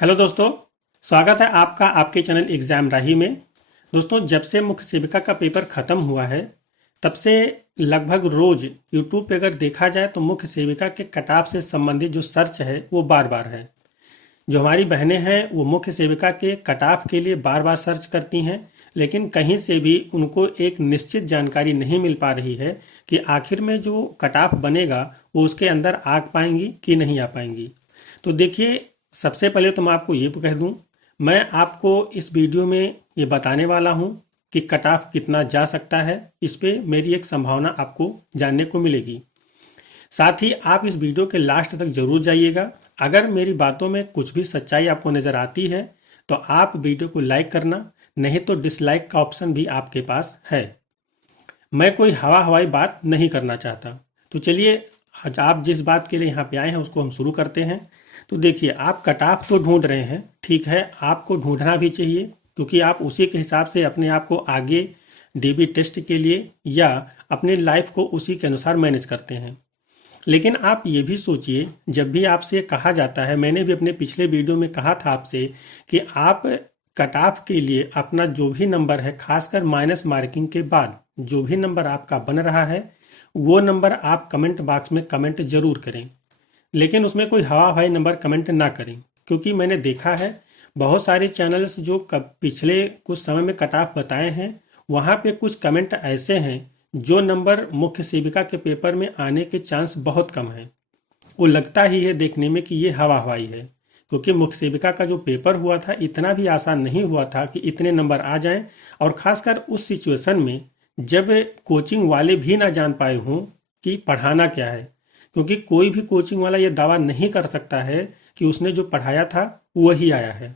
Hello दोस्तों, स्वागत है आपका आपके चैनल एग्जाम राही में। दोस्तों, जब से मुख्य सेविका का पेपर ख़त्म हुआ है तब से लगभग रोज़ यूट्यूब पे अगर देखा जाए तो मुख्य सेविका के कट ऑफ से संबंधित जो सर्च है वो बार बार है। जो हमारी बहनें हैं वो मुख्य सेविका के कट ऑफ के लिए बार बार सर्च करती हैं, लेकिन कहीं से भी उनको एक निश्चित जानकारी नहीं मिल पा रही है कि आखिर में जो कट ऑफ बनेगा वो उसके अंदर आ पाएंगी कि नहीं आ पाएंगी। तो देखिए, सबसे पहले तो मैं आपको ये कह दूं, मैं आपको इस वीडियो में ये बताने वाला हूं कि कट ऑफ कितना जा सकता है। इस पे मेरी एक संभावना आपको जानने को मिलेगी। साथ ही आप इस वीडियो के लास्ट तक जरूर जाइएगा। अगर मेरी बातों में कुछ भी सच्चाई आपको नज़र आती है तो आप वीडियो को लाइक करना, नहीं तो डिसलाइक का ऑप्शन भी आपके पास है। मैं कोई हवाई बात नहीं करना चाहता। तो चलिए, आज आप जिस बात के लिए यहाँ पे आए हैं उसको हम शुरू करते हैं। तो देखिए, आप कट ऑफ तो ढूंढ रहे हैं, ठीक है, आपको ढूंढना भी चाहिए क्योंकि आप उसी के हिसाब से अपने आप को आगे डीबी टेस्ट के लिए या अपनी लाइफ को उसी के अनुसार मैनेज करते हैं। लेकिन आप ये भी सोचिए, जब भी आपसे कहा जाता है, मैंने भी अपने पिछले वीडियो में कहा था आपसे कि आप कट ऑफ के लिए अपना जो भी नंबर है, खासकर माइनस मार्किंग के बाद जो भी नंबर आपका बन रहा है वो नंबर आप कमेंट बॉक्स में कमेंट जरूर करें, लेकिन उसमें कोई हवाई नंबर कमेंट ना करें। क्योंकि मैंने देखा है बहुत सारे चैनल्स जो पिछले कुछ समय में कट ऑफ बताए हैं, वहाँ पे कुछ कमेंट ऐसे हैं जो नंबर मुख्य सेविका के पेपर में आने के चांस बहुत कम है। वो लगता ही है देखने में कि ये हवाई है, क्योंकि मुख्य सेविका का जो पेपर हुआ था इतना भी आसान नहीं हुआ था कि इतने नंबर आ जाएं, और खासकर उस सिचुएशन में जब कोचिंग वाले भी ना जान पाए हों कि पढ़ाना क्या है। क्योंकि कोई भी कोचिंग वाला ये दावा नहीं कर सकता है कि उसने जो पढ़ाया था वही आया है।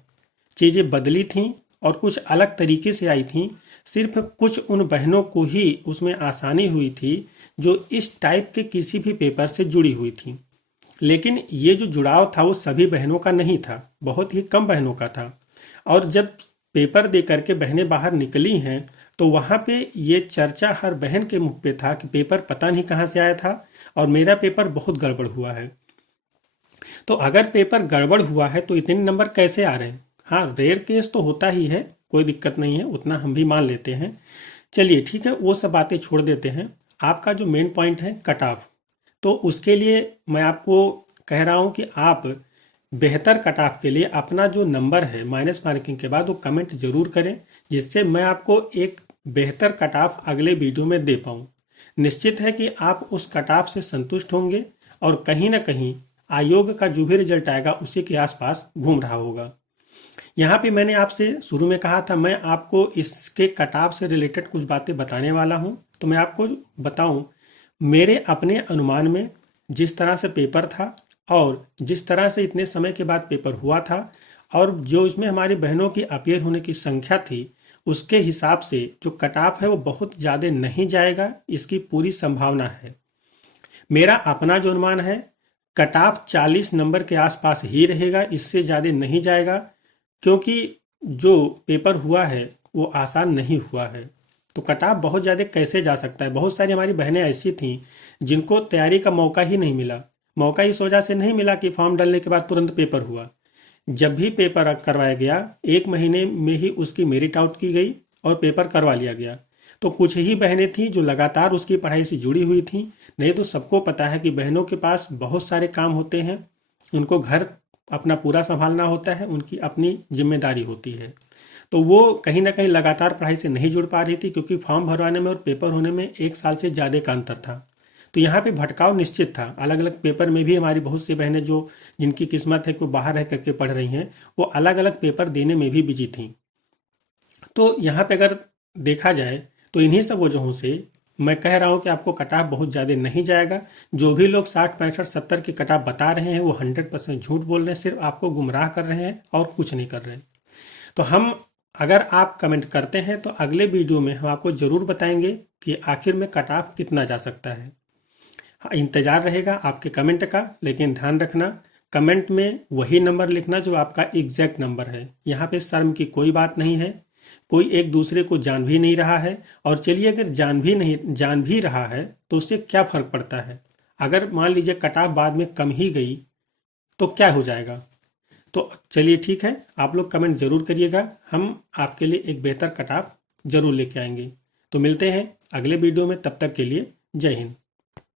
चीज़ें बदली थीं और कुछ अलग तरीके से आई थीं। सिर्फ कुछ उन बहनों को ही उसमें आसानी हुई थी जो इस टाइप के किसी भी पेपर से जुड़ी हुई थी। लेकिन ये जो जुड़ाव था वो सभी बहनों का नहीं था, बहुत ही कम बहनों का था। और जब पेपर दे करके बहनें बाहर निकली हैं तो वहाँ पे ये चर्चा हर बहन के मुख पे था कि पेपर पता नहीं कहाँ से आया था और मेरा पेपर बहुत गड़बड़ हुआ है। तो अगर पेपर गड़बड़ हुआ है तो इतने नंबर कैसे आ रहे हैं? हाँ, रेयर केस तो होता ही है, कोई दिक्कत नहीं है, उतना हम भी मान लेते हैं। चलिए ठीक है, वो सब बातें छोड़ देते हैं। आपका जो मेन पॉइंट है कट ऑफ, तो उसके लिए मैं आपको कह रहा हूँ कि आप बेहतर कट ऑफ के लिए अपना जो नंबर है माइनस मार्किंग के बाद वो कमेंट जरूर करें, जिससे मैं आपको एक बेहतर कट ऑफ अगले वीडियो में दे पाऊँ। निश्चित है कि आप उस कट ऑफ से संतुष्ट होंगे और कहीं ना कहीं आयोग का जो भी रिजल्ट आएगा उसी के आसपास घूम रहा होगा। यहाँ पे मैंने आपसे शुरू में कहा था मैं आपको इसके कट ऑफ से रिलेटेड कुछ बातें बताने वाला हूँ। तो मैं आपको बताऊँ, मेरे अपने अनुमान में जिस तरह से पेपर था और जिस तरह से इतने समय के बाद पेपर हुआ था और जो इसमें हमारी बहनों की अपीयर होने की संख्या थी, उसके हिसाब से जो कट ऑफ है वो बहुत ज़्यादा नहीं जाएगा, इसकी पूरी संभावना है। मेरा अपना जो अनुमान है, कट ऑफ 40 नंबर के आसपास ही रहेगा, इससे ज़्यादा नहीं जाएगा। क्योंकि जो पेपर हुआ है वो आसान नहीं हुआ है, तो कट ऑफ बहुत ज़्यादा कैसे जा सकता है। बहुत सारी हमारी बहनें ऐसी थीं जिनको तैयारी का मौका ही नहीं मिला। मौका इस वजह से नहीं मिला कि फॉर्म डालने के बाद तुरंत पेपर हुआ। जब भी पेपर करवाया गया 1 महीने में ही उसकी मेरिट आउट की गई और पेपर करवा लिया गया। तो कुछ ही बहनें थीं जो लगातार उसकी पढ़ाई से जुड़ी हुई थीं, नहीं तो सबको पता है कि बहनों के पास बहुत सारे काम होते हैं, उनको घर अपना पूरा संभालना होता है, उनकी अपनी जिम्मेदारी होती है। तो वो कहीं ना कहीं लगातार पढ़ाई से नहीं जुड़ पा रही थी, क्योंकि फॉर्म भरवाने में और पेपर होने में 1 साल से ज़्यादा का अंतर था। तो यहाँ पे भटकाव निश्चित था। अलग अलग पेपर में भी हमारी बहुत सी बहनें जो जिनकी किस्मत है कि वो बाहर रह करके पढ़ रही हैं, वो अलग अलग पेपर देने में भी बिजी थी। तो यहाँ पे अगर देखा जाए तो इन्हीं सब वजहों से मैं कह रहा हूँ कि आपको कट ऑफ बहुत ज़्यादा नहीं जाएगा। जो भी लोग 60, 65, 70 के कट ऑफ बता रहे हैं वो 100% झूठ बोल रहे हैं, सिर्फ आपको गुमराह कर रहे हैं और कुछ नहीं कर रहे हैं। तो हम, अगर आप कमेंट करते हैं तो अगले वीडियो में हम आपको ज़रूर बताएंगे कि आखिर में कट ऑफ कितना जा सकता है। इंतज़ार रहेगा आपके कमेंट का, लेकिन ध्यान रखना कमेंट में वही नंबर लिखना जो आपका एग्जैक्ट नंबर है। यहाँ पे शर्म की कोई बात नहीं है, कोई एक दूसरे को जान भी नहीं रहा है। और चलिए, अगर जान भी रहा है तो उससे क्या फ़र्क पड़ता है। अगर मान लीजिए कट ऑफ बाद में कम ही गई तो क्या हो जाएगा। तो चलिए ठीक है, आप लोग कमेंट ज़रूर करिएगा, हम आपके लिए एक बेहतर कट ऑफ ज़रूर लेके आएंगे। तो मिलते हैं अगले वीडियो में, तब तक के लिए जय हिंद।